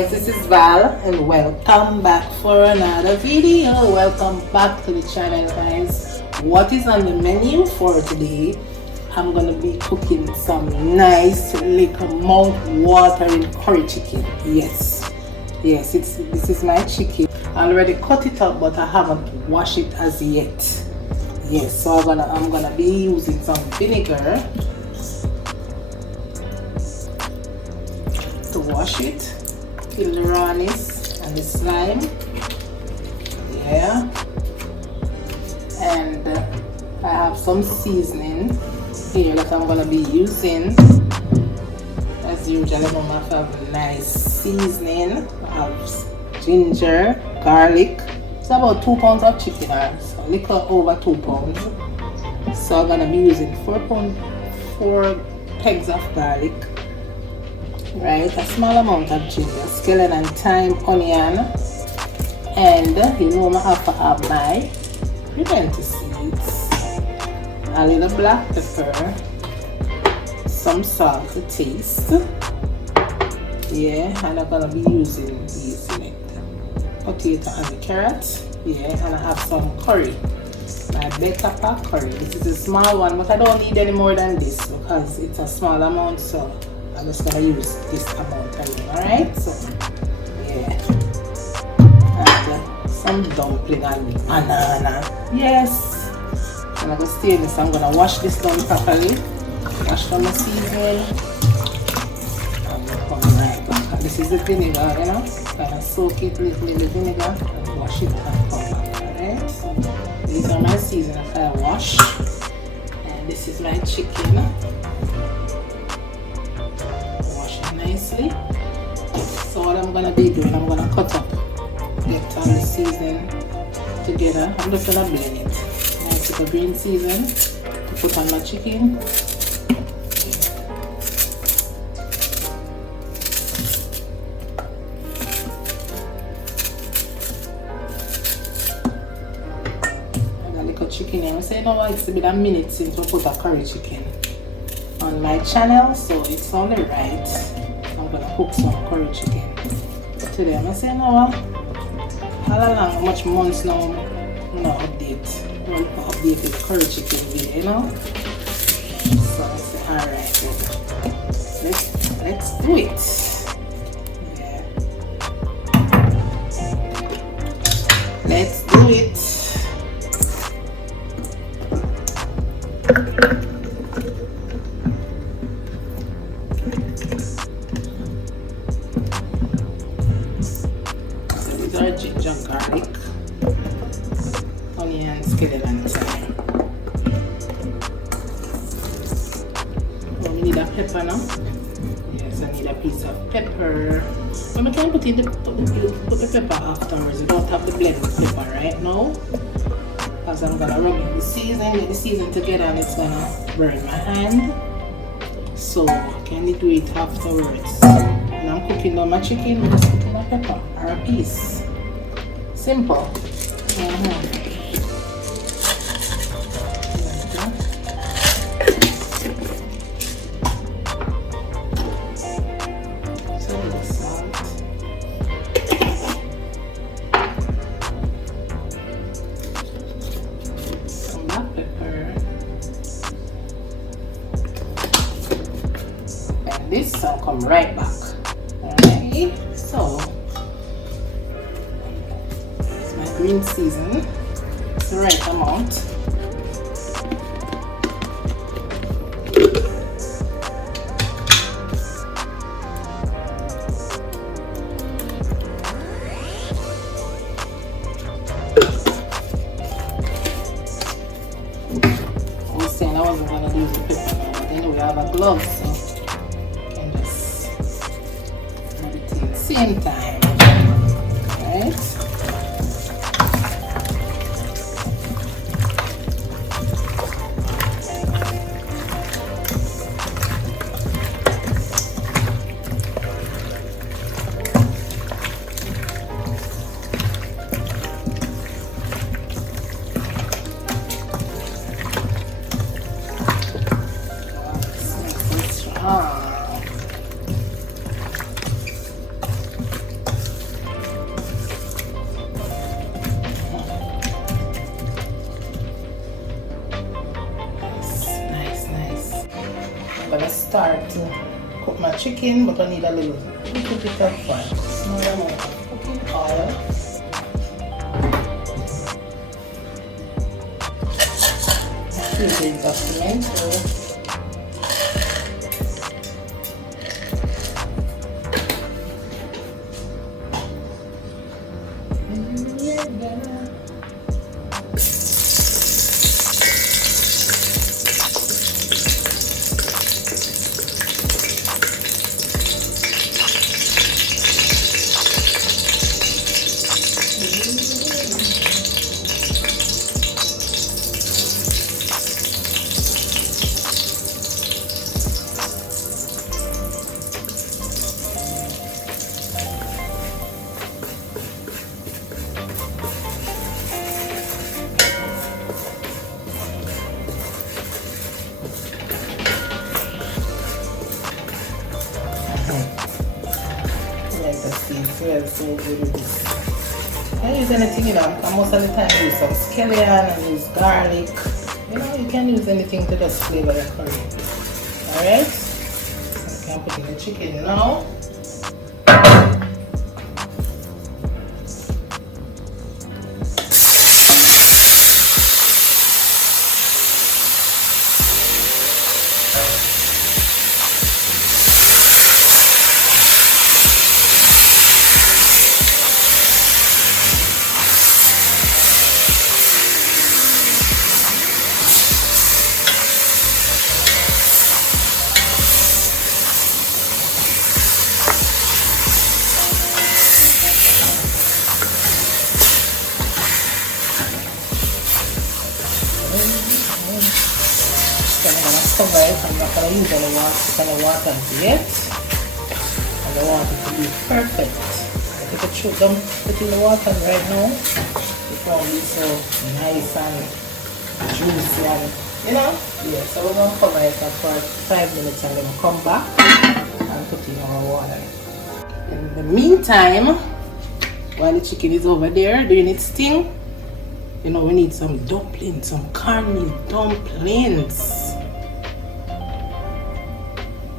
guys, this is Val and welcome back for another video. Welcome back to the channel, guys. What is on the menu for today? I'm gonna be cooking some nice little mouth-watering curry chicken. Yes, this is my chicken. I already cut it up, but I haven't washed it as yet. Yes, so I'm gonna be using some vinegar to wash it, kill the rawness and the slime. Yeah, and I have some seasoning here that I'm gonna be using. As usual, I'm gonna have a nice seasoning. I have ginger, garlic. It's about 2 pounds of chicken, or a little over 2 pounds. So I'm gonna be using 4 pegs of garlic. Right, a small amount of ginger, scallion and thyme, onion, and you know I have to add my pimento seeds, a little black pepper, some salt to taste. Yeah, and I'm gonna be using these like potato and the carrot. Yeah, and I have some curry, my bell pepper curry. This is a small one, but I don't need any more than this because it's a small amount, so I'm just gonna use this amount alone. Alright, so yeah, and some dumpling and banana. Yes, and I'm gonna stay in this. I'm gonna wash this down properly, wash down the seasoning, and come right back. And this is the vinegar, you know, gonna soak it little in the vinegar and wash it and come back. Alright, so these are my seasoning after I wash, and this is my chicken. Nicely. So what I'm gonna be doing, I'm gonna cut up, get all the seasoning together. I'm just gonna blend it. I took a green season to put on my chicken. I got a little chicken here. I say, you know what, it's been a minute since I put a curry chicken on my channel, so it's only right. I'm gonna cook some curry chicken today. I'm saying, no, all along, how much months now, I'm gonna update. I want to update the curry chicken video, you know. So I say, alright, let's do it. Yeah. Let's do it. Ginger, garlic, onion, scallion and thyme. Now we need a pepper now. Yes, I need a piece of pepper. But I can put the pepper afterwards. You don't have the blended pepper right now, because I'm gonna rub in the seasoning, get the seasoning together, and it's gonna burn my hand. So can you do it afterwards? When I'm cooking down my chicken, I'm just putting a pepper or a piece. Simple. So a little salt. Some black pepper. And this I'll come right back. Alright, so green season, it's the right amount. I was saying I wasn't gonna use the pepper now, but anyway I have a glove, so I can just add it in the same time. Right? start to cook my chicken, but I need a little bit of small amount of cooking oil. Seasoning document. Well, so good with this. You can use anything, you know. Most of the time use some scallion and use garlic. You know, you can use anything to just flavor the curry. Alright? So I can put in the chicken now. So I'm going to cover it. I'm not going to use any water yet. And I want it to be perfect. I take a dump it in the water right now. It won't be so nice and juicy and, you know. Yeah, so we're going to cover it for 5 minutes and then come back and put in our water. In the meantime, while the chicken is over there doing its thing, you know, we need some dumplings, some cornmeal dumplings.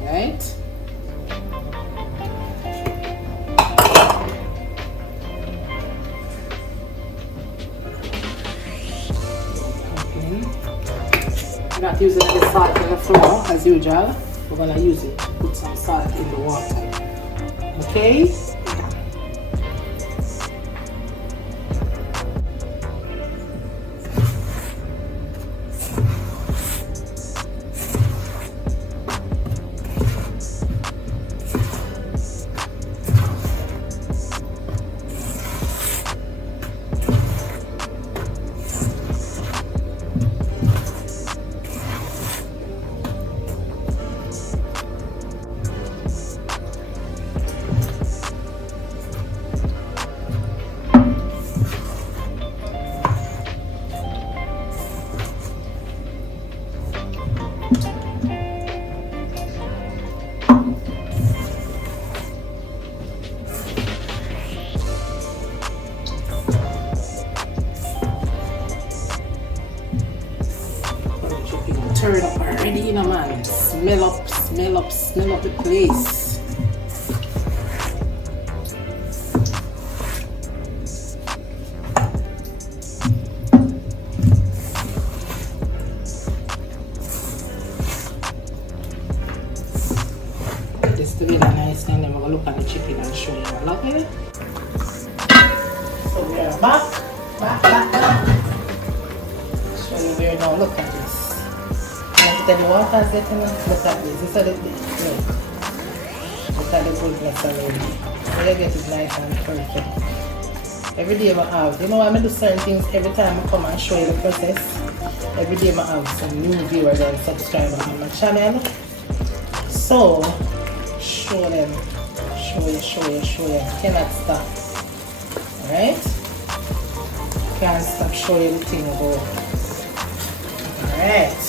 Right? We're not using any salt in the flour as usual. We're going to use it, put some salt in the water. Okay? Turn up already, you know, man. Smell up the place. Get this together nicely and then we're gonna look at the chicken and show you. Okay? So we are back. Show you where now. Look at this. The water is getting, look at this. This is the look at the goodness already. So you get it nice and perfect. Every day I have, you know, I do certain things every time I come and show you the process. Every day I have some new viewers and subscribers on my channel. So show them. Show you. Cannot stop. Alright? Can't stop showing you the thing about. Alright.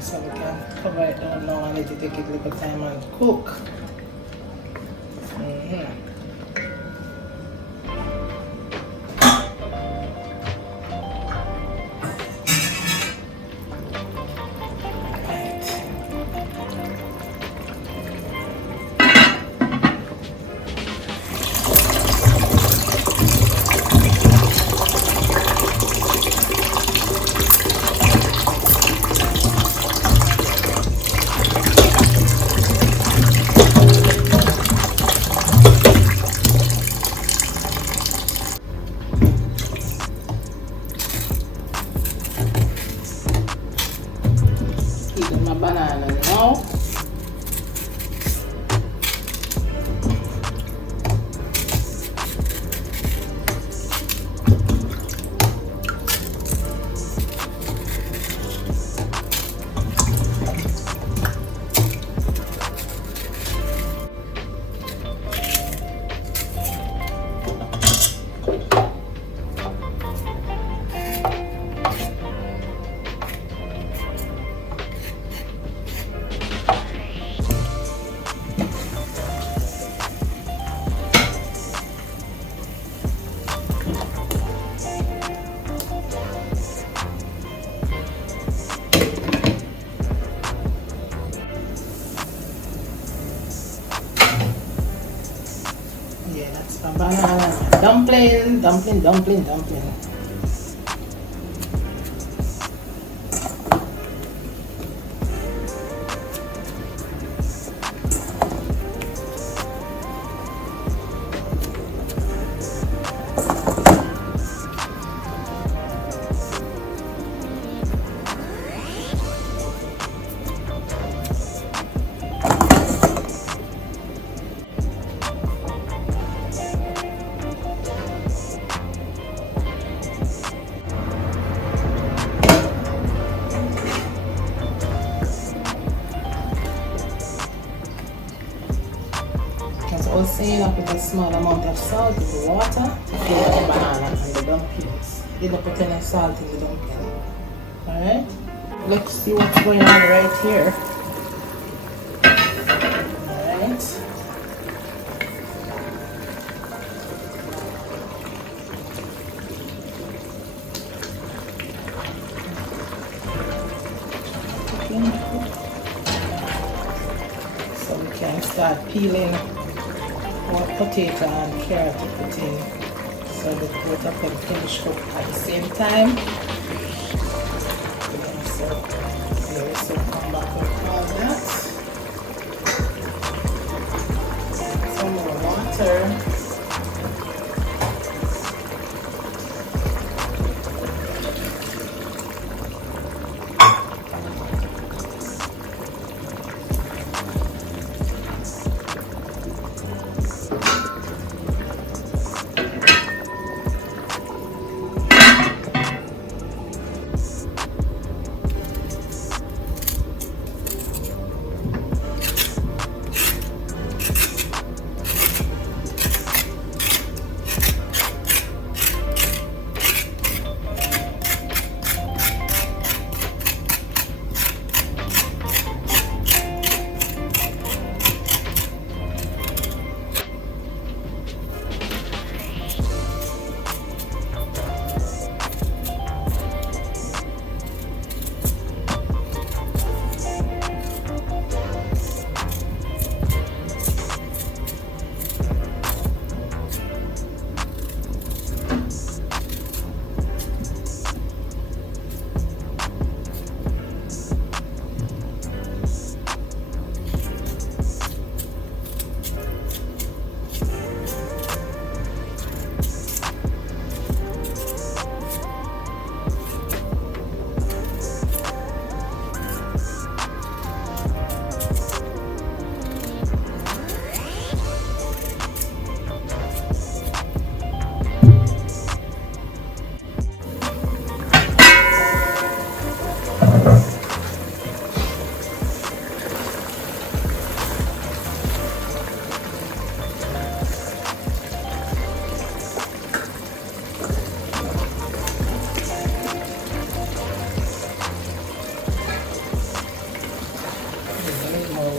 So we can cover it down now and let it take a little time and cook. banana now. Yeah, that's my banana. Dumpling, dumpling, dumpling, dumpling. As I was saying, I put a small amount of salt in the water to fill the banana and the dumplings. Didn't put any salt in the dumpling. Alright? Let's see what's going on right here. Alright. So we can start peeling our potato and carrot to put in, so the both of them finish cook at the same time. So here, so come back with all that. Some more water.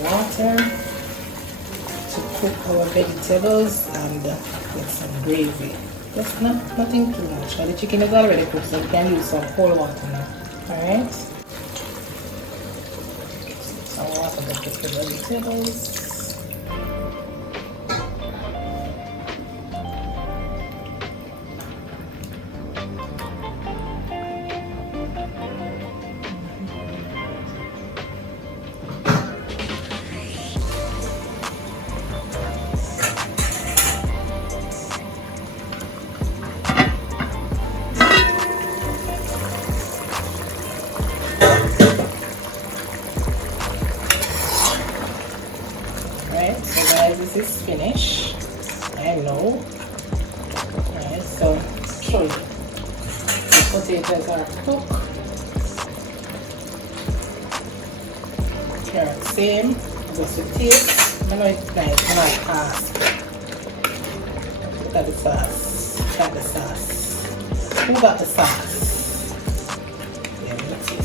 Water to cook our vegetables and with some gravy. Just nothing too much. Now the chicken is already cooked, so we can use some cold water now. Alright? Some water to cook the vegetables. Alright, so guys, this is finished. I know. Alright, so show you. The potatoes are cooked. Carrot same. Just to taste. I know it's nice, I'm not fast. Look at the sauce. Look at the sauce. Who got the sauce? Yeah, let's see.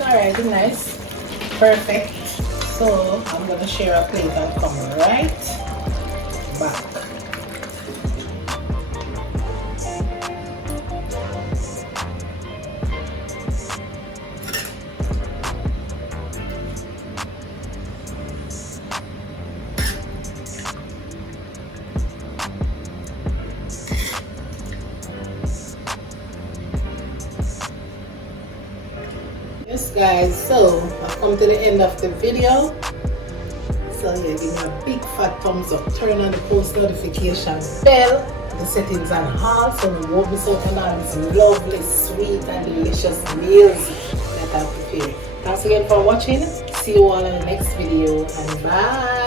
Alright, nice. Perfect. So I'm gonna share a plate and come right back. Yes guys, so I've come to the end of the video. So yeah, give me a big fat thumbs up, turn on the post notification bell, the settings on all so you won't miss out on all these lovely, sweet and delicious meals that I've prepared. Thanks again for watching. See you all in the next video and bye.